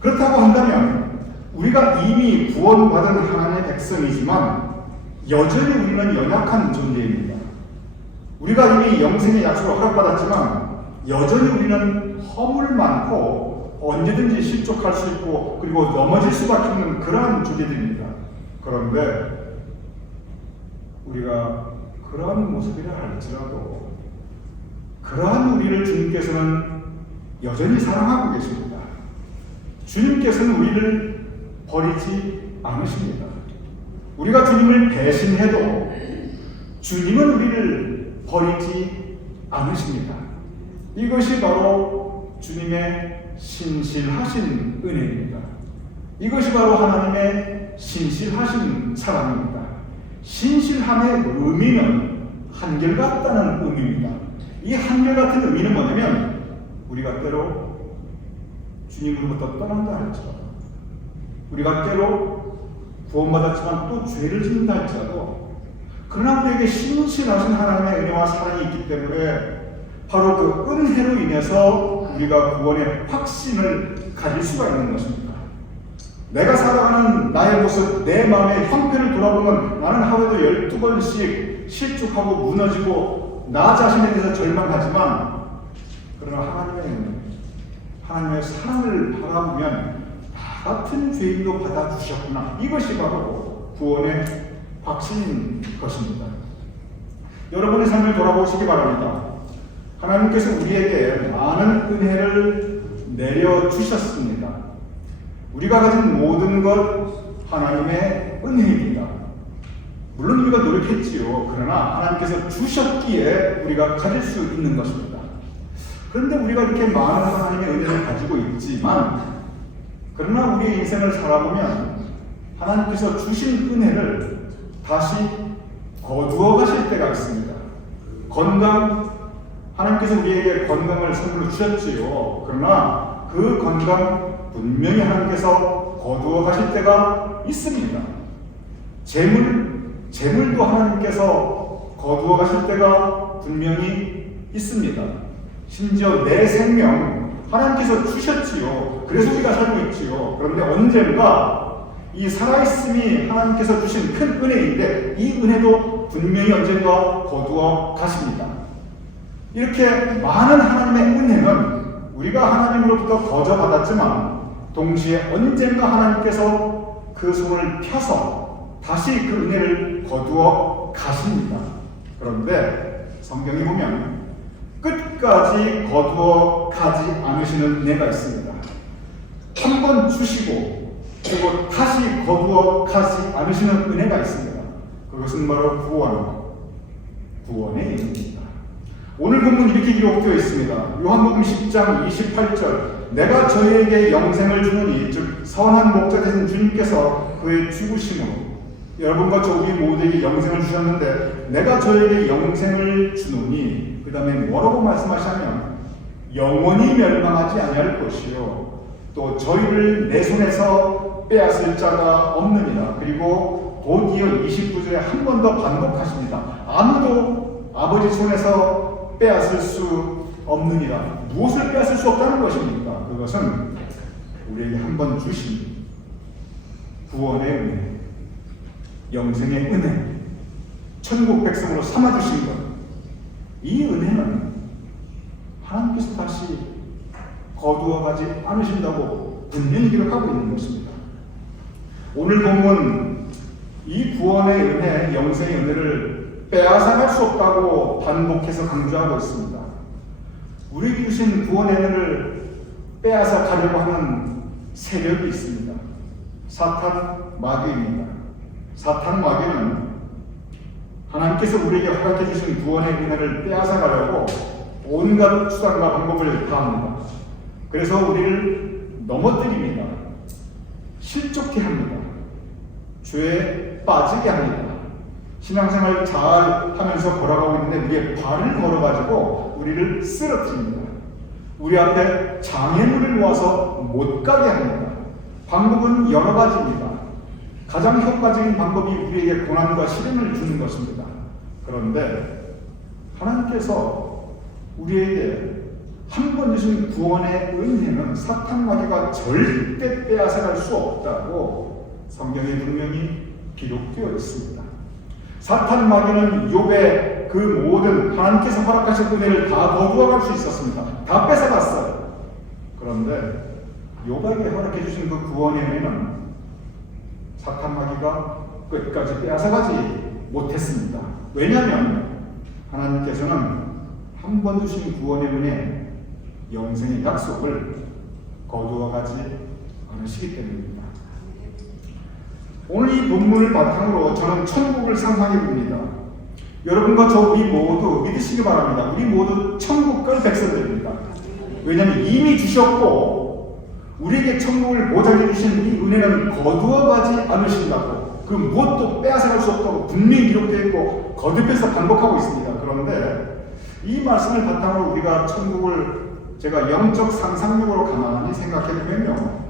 그렇다고 한다면 우리가 이미 구원받은 하나님의 백성이지만 여전히 우리는 연약한 존재입니다. 우리가 이미 영생의 약속을 허락받았지만 여전히 우리는 허물 많고 언제든지 실족할 수 있고, 그리고 넘어질 수밖에 없는 그러한 존재들입니다. 그런데 우리가 그러한 모습이라 할지라도 그러한 우리를 주님께서는 여전히 사랑하고 계십니다. 주님께서는 우리를 버리지 않으십니다. 우리가 주님을 배신해도 주님은 우리를 버리지 않으십니다. 이것이 바로 주님의 신실하신 은혜입니다. 이것이 바로 하나님의 신실하신 사랑입니다. 신실함의 의미는 한결같다는 의미입니다. 이 한결같은 의미는 뭐냐면, 우리가 때로 주님으로부터 떠난다 할지라도, 우리가 때로 구원받았지만 또 죄를 짓는다 할지라도, 그러나 우리에게 신실하신 하나님의 은혜와 사랑이 있기 때문에 바로 그 은혜로 인해서 우리가 구원의 확신을 가질 수가 있는 것입니다. 내가 살아가는 나의 모습, 내 마음의 형편을 돌아보면 나는 하루에도 12번씩 실족하고 무너지고 나 자신에 대해서 절망하지만, 그러나 하나님의 사랑을 바라보면 나 같은 죄인도 받아주셨구나. 이것이 바로 구원의 확신인 것입니다. 여러분의 삶을 돌아보시기 바랍니다. 하나님께서 우리에게 많은 은혜를 내려주셨습니다. 우리가 가진 모든 것 하나님의 은혜입니다. 물론 우리가 노력했지요. 그러나 하나님께서 주셨기에 우리가 가질 수 있는 것입니다. 그런데 우리가 이렇게 많은 하나님의 은혜를 가지고 있지만, 그러나 우리의 인생을 살아보면 하나님께서 주신 은혜를 다시 거두어 가실 때가 있습니다. 건강, 하나님께서 우리에게 건강을 선물로 주셨지요. 그러나 그 건강 분명히 하나님께서 거두어 가실 때가 있습니다. 재물도 하나님께서 거두어 가실 때가 분명히 있습니다. 심지어 내 생명 하나님께서 주셨지요. 그래서 우리가 살고 있지요. 그런데 언젠가 이 살아있음이 하나님께서 주신 큰 은혜인데 이 은혜도 분명히 언젠가 거두어 가십니다. 이렇게 많은 하나님의 은혜는 우리가 하나님으로부터 거저받았지만 동시에 언젠가 하나님께서 그 손을 펴서 다시 그 은혜를 거두어 가십니다. 그런데 성경에 보면 끝까지 거두어 가지 않으시는 은혜가 있습니다. 한 번 주시고 그리고 다시 거두어 가지 않으시는 은혜가 있습니다. 그것은 바로 구원의 은혜입니다. 오늘 본문 이렇게 기록되어 있습니다. 요한복음 10장 28절, 내가 저희에게 영생을 주노니, 즉 선한 목자 되신 주님께서 그의 죽으심으로 여러분과 저 우리 모두에게 영생을 주셨는데, 내가 저에게 영생을 주노니, 그 다음에 뭐라고 말씀하시냐면 영원히 멸망하지 아니할 것이요 또 저희를 내 손에서 빼앗을 자가 없느니라. 그리고 곧이어 29절에 한 번 더 반복하십니다. 아무도 아버지 손에서 빼앗을 수 없느니라. 무엇을 빼앗을 수 없다는 것입니까? 그것은 우리에게 한 번 주신 구원의 은혜, 영생의 은혜, 천국 백성으로 삼아주신 것, 이 은혜는 하나님께서 다시 거두어가지 않으신다고 분명히 기록하고 있는 것입니다. 오늘 본문 이 구원의 은혜, 영생의 은혜를 빼앗아갈 수 없다고 반복해서 강조하고 있습니다. 우리에게 주신 구원의 은혜를 빼앗아 가려고 하는 세력이 있습니다. 사탄 마귀입니다. 사탄 마귀는 하나님께서 우리에게 허락해 주신 구원의 은혜를 빼앗아 가려고 온갖 수단과 방법을 다합니다. 그래서 우리를 넘어뜨립니다. 실족해 합니다. 죄에 빠지게 합니다. 신앙생활 잘 하면서 걸어가고 있는데 우리의 발을 걸어가지고 우리를 쓰러뜨립니다. 우리 앞에 장애물을 모아서 못 가게 합니다. 방법은 여러 가지입니다. 가장 효과적인 방법이 우리에게 고난과 시련을 주는 것입니다. 그런데 하나님께서 우리에게 한 번 주신 구원의 은혜는 사탄 마귀가 절대 빼앗아갈 수 없다고 성경에 분명히 기록되어 있습니다. 사탄 마귀는 욥의 그 모든 하나님께서 허락하신 은혜를 다 거두어갈 수 있었습니다. 다 뺏어갔어요. 그런데 욥에게 허락해 주신 그 구원의 은혜는 사탄 마귀가 끝까지 빼앗아가지 못했습니다. 왜냐하면 하나님께서는 한 번 주신 구원의 은혜, 영생의 약속을 거두어가지 않으시기 때문입니다. 오늘 이 본문을 바탕으로 저는 천국을 상상해 봅니다. 여러분과 저 우리 모두 믿으시기 바랍니다. 우리 모두 천국 갈 백성들입니다. 왜냐하면 이미 주셨고 우리에게 천국을 보장해 주신 이 은혜는 거두어가지 않으신다고, 그 무엇도 빼앗아갈 수 없다고 분명히 기록되어 있고 거듭해서 반복하고 있습니다. 그런데 이 말씀을 바탕으로 우리가 천국을 제가 영적 상상력으로 가만히 생각해보면요,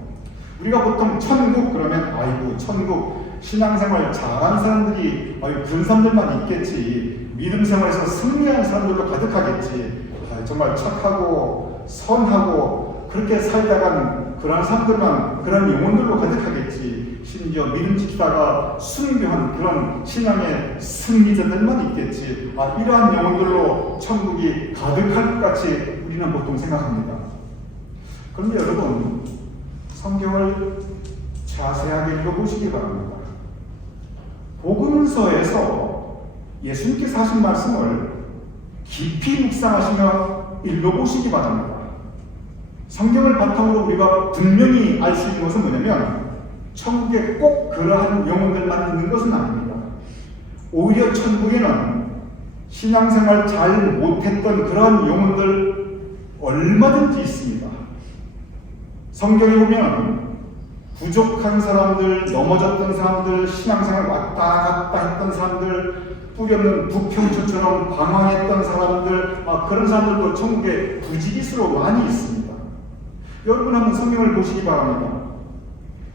우리가 보통 천국 그러면 아이고 천국 신앙생활 잘하는 사람들이 그런 사람들만 있겠지, 믿음 생활에서 승리한 사람들로 가득하겠지, 정말 착하고 선하고 그렇게 살다간 그런 사람들만, 그런 영혼들로 가득하겠지, 심지어 믿음 지키다가 순교한 그런 신앙의 승리자들만 있겠지, 이러한 영혼들로 천국이 가득할 것 같이 우리는 보통 생각합니다. 그런데 여러분, 성경을 자세하게 읽어보시기 바랍니다. 복음서에서 예수님께서 하신 말씀을 깊이 묵상하시며 읽어보시기 바랍니다. 성경을 바탕으로 우리가 분명히 알 수 있는 것은 뭐냐면 천국에 꼭 그러한 영혼들만 있는 것은 아닙니다. 오히려 천국에는 신앙생활 잘 못했던 그런 영혼들 얼마든지 있습니다. 성경에 보면 부족한 사람들, 넘어졌던 사람들, 신앙생활 왔다 갔다 했던 사람들, 뿌리 없는 부평초처럼 방황했던 사람들, 그런 사람들도 천국에 부지기수로 많이 있습니다. 여러분 한번 성경을 보시기 바랍니다.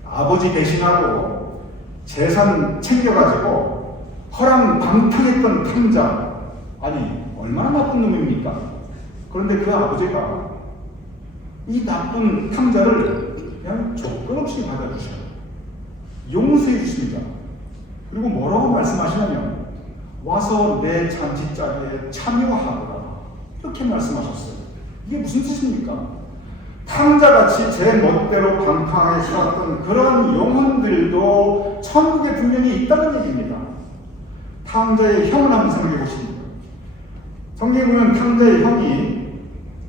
아버지 대신하고 재산 챙겨가지고 허랑방탕했던 탕자, 아니 얼마나 나쁜 놈입니까? 그런데 그 아버지가 이 나쁜 탕자를 그냥 조건 없이 받아주셔요. 용서해 주십니다. 그리고 뭐라고 말씀하시냐면 와서 내 잔치자리에 참여하거라, 이렇게 말씀하셨어요. 이게 무슨 뜻입니까? 탕자같이 제 멋대로 방탕하게 살았던 그런 영혼들도 천국에 분명히 있다는 얘기입니다. 탕자의 형을 한번 생각해 보십니다. 성경에 보면 탕자의 형이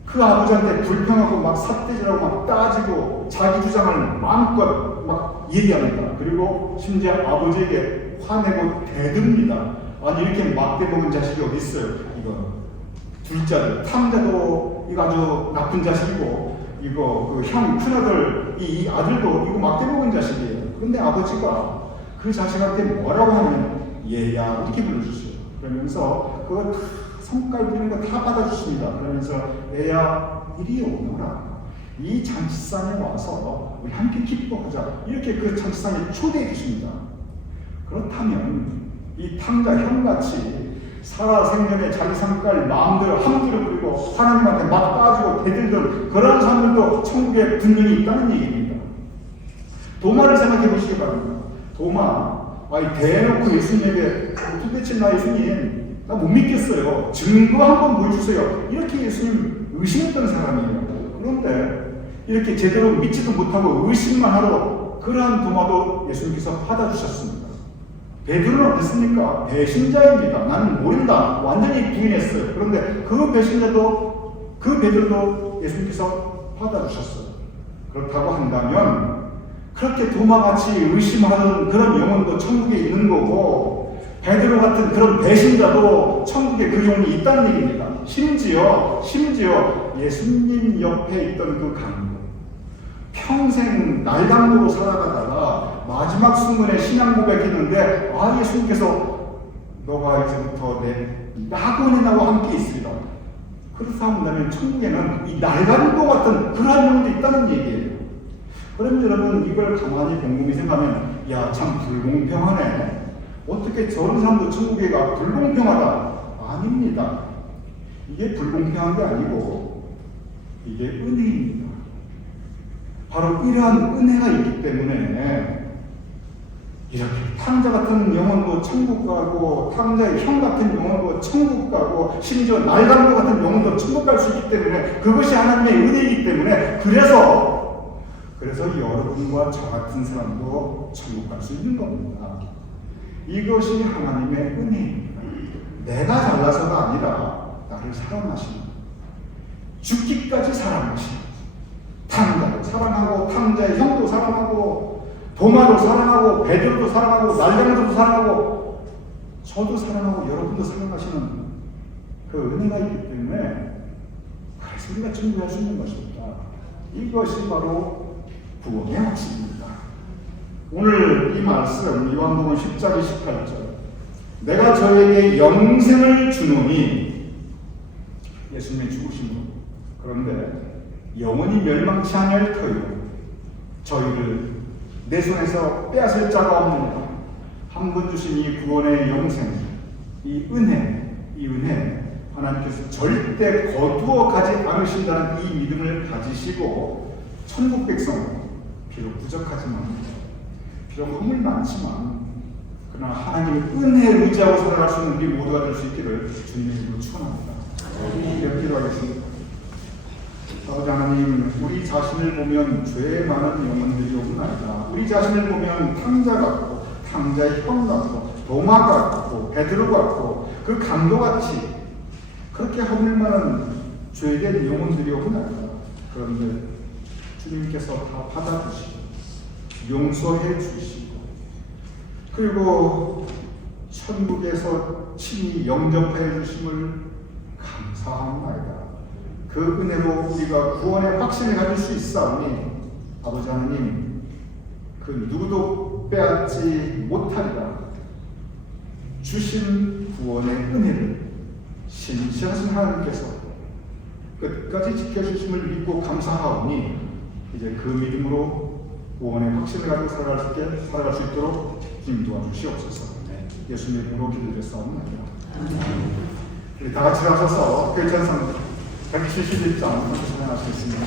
그 아버지한테 불평하고 막 삿대질하고 막 따지고 자기 주장을 마음껏 막 얘기합니다. 그리고 심지어 아버지에게 화내고 대듭니다. 아니 이렇게 막대 먹은 자식이 어디 있어요? 이거 둘째 아들 탕자도 이거 아주 나쁜 자식이고, 이거 그 형 큰아들 이 아들도 이거 막대 먹은 자식이에요. 그런데 아버지가 그 자식한테 뭐라고 하면 얘야 이렇게 불러주세요. 그러면서 그거 다 성깔 부리는 거 다 받아주십니다. 그러면서 얘야 이리 오너라, 이 잔치상에 와서 우리 함께 기뻐하자, 이렇게 그 잔치상에 초대해 주십니다. 그렇다면 이 탕자 형같이 살아생전에 자기 성깔 마음대로 함부로 부리고 하나님한테 막 따지고 대들던 그런 사람들도 천국에 분명히 있다는 얘기입니다. 도마를 생각해 보시기 바랍니다. 도마, 대놓고 예수님에게 도대체 나 예수님 나 못 믿겠어요, 증거 한번 보여주세요, 이렇게 예수님 의심했던 사람이에요. 그런데 이렇게 제대로 믿지도 못하고 의심만 하러 그러한 도마도 예수님께서 받아주셨습니다. 베드로는 어땠습니까? 배신자입니다. 나는 모른다, 완전히 부인했어요. 그런데 그 배신자도, 그 베드로도 예수님께서 받아주셨어요. 그렇다고 한다면 그렇게 도마같이 의심하는 그런 영혼도 천국에 있는 거고, 베드로 같은 그런 배신자도 천국에 그 영혼이 있다는 얘기입니다. 심지어 예수님 옆에 있던 그 강도, 평생 날강도로 살아가다가 마지막 순간에 신앙 고백했는데 예수님께서 너가 이제부터 내 낙원에 나와 함께 있으리라, 그렇다 한다면 천국에는 이 날강도 같은 그러한 영혼도 있다는 얘기예요. 그럼 여러분 이걸 가만히 곰곰이 생각하면 야 참 불공평하네, 어떻게 저런 사람도 천국에 가? 불공평하다. 아닙니다. 이게 불공평한 게 아니고 이게 은혜입니다. 바로 이러한 은혜가 있기 때문에 이렇게 탕자 같은 영혼도 천국 가고, 탕자의 형 같은 영혼도 천국 가고, 심지어 날강도 같은 영혼도 천국 갈 수 있기 때문에, 그것이 하나님의 은혜이기 때문에, 그래서 여러분과 저 같은 사람도 천국 갈 수 있는 겁니다. 이것이 하나님의 은혜입니다. 내가 잘나서가 아니라 나를 사랑하시는, 죽기까지 사랑하시는, 탕자도 사랑하고 탕자의 형도 사랑하고 도마도 사랑하고 베드로도 사랑하고 날강도도 사랑하고 저도 사랑하고 여러분도 사랑하시는 그 은혜가 있기 때문에 그래서 우리가 천국에 갈 수 있는 것입니다. 이것이 바로 구원의 확신입니다. 오늘 이 말씀 요한복음 10장 28절, 내가 저에게 영생을 주노니, 예수님의 죽으심으로, 그런데 영원히 멸망치 아니할 터이요 저희를 내 손에서 빼앗을 자가 없느니라. 한 번 주신 이 구원의 영생, 이 은혜 하나님께서 절대 거두어 가지 않으신다는 이 믿음을 가지시고 천국 백성, 비록 부족하지만, 비록 허물 많지만, 그러나 하나님의 은혜에 의지하고 살아갈 수 있는 우리 모두가 될 수 있기를 주님의 이름으로 축원합니다. 이렇게 기도하겠습니다. 아버지 하나님, 우리 자신을 보면 죄 많은 영혼들이 없나이다. 우리 자신을 보면 탕자 같고, 탕자의 형 같고, 도마 같고, 베드로 같고, 그 강도같이 그렇게 허물 많은 죄된 영혼들이 없나이다. 그런데 주님께서 다 받아주시고 용서해 주시고, 그리고 천국에서 친히 영접하여 주심을 감사합니다. 그 은혜로 우리가 구원의 확신을 가질 수 있사오니 아버지 하나님, 그 누구도 빼앗지 못하리라 주신 구원의 은혜를 신실하신 하나님께서 끝까지 지켜주심을 믿고 감사하오니 이제 그 믿음으로 구원의 확신을 가지고 살아갈 수 있도록 주님 도와주시옵소서. 예수님 이름으로 기도드렸사옵나이다. 우리 다 같이 가셔서 교찬송 171장 찬양하시겠습니다.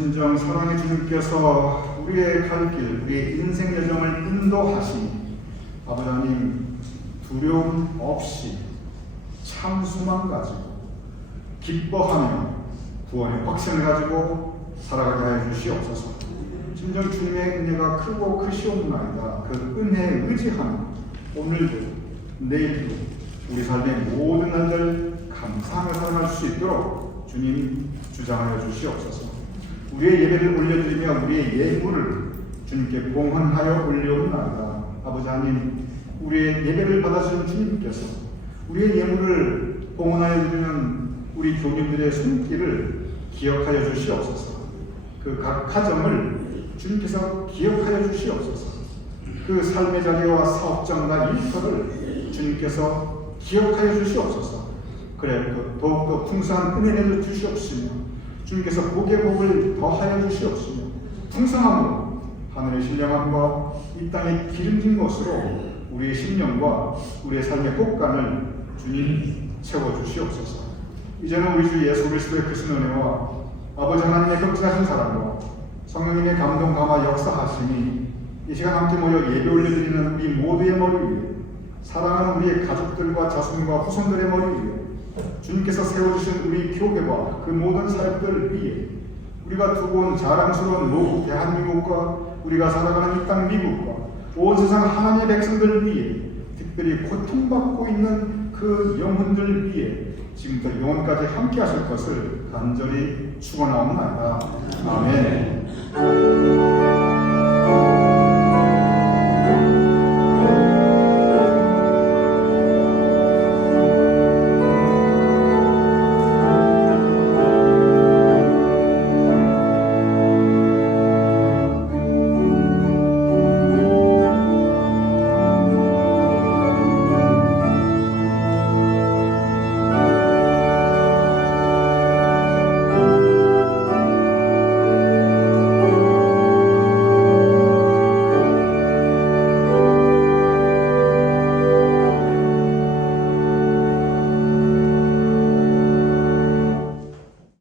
진정 사랑의 주님께서 우리의 갈 길, 우리의 인생 여정을 인도하시니 아버지 하나님 두려움 없이 참 소망 가지고 기뻐하며 구원의 확신을 가지고 살아가게 하여 주시옵소서. 진정 주님의 은혜가 크고 크시옵나이다. 그 은혜에 의지하는 오늘도 내일도 우리 삶의 모든 날들 감사하며 살아갈 수 있도록 주님 주장하여 주시옵소서. 우리의 예배를 올려드리며 우리의 예물을 주님께 봉헌하여 올려옵나이다. 아버지 하나님, 우리의 예배를 받아주신 주님께서 우리의 예물을 봉헌하여 드리는 우리 교민들의 손길을 기억하여 주시옵소서. 그 각 가정을 주님께서 기억하여 주시옵소서. 그 삶의 자리와 사업장과 일터를 주님께서 기억하여 주시옵소서. 그래 더욱더 풍성한 은혜를 주시옵시며 주님께서 복의 복을 더하여 주시옵시며 풍성함으로 하늘의 신령함과 이 땅의 기름진 것으로 우리의 심령과 우리의 삶의 곳간을 주님 채워주시옵소서. 이제는 우리 주 예수 그리스도의 크신 은혜와 아버지 하나님의 격진하신 사랑과 성령님의 감동 감화 역사하심이 이 시간 함께 모여 예배 올려드리는 우리 모두의 머리 위에, 사랑하는 우리의 가족들과 자손과 후손들의 머리 위에, 주님께서 세워주신 우리 교회와 그 모든 사역들 위에, 우리가 두고 온 자랑스러운 노후 대한민국과 우리가 살아가는 이 땅 미국과 온 세상 하나님의 백성들 위에, 특별히 고통받고 있는 그 영혼들 위에 지금부터 영원까지 함께 하실 것을 간절히 축원하옵나이다. 아멘.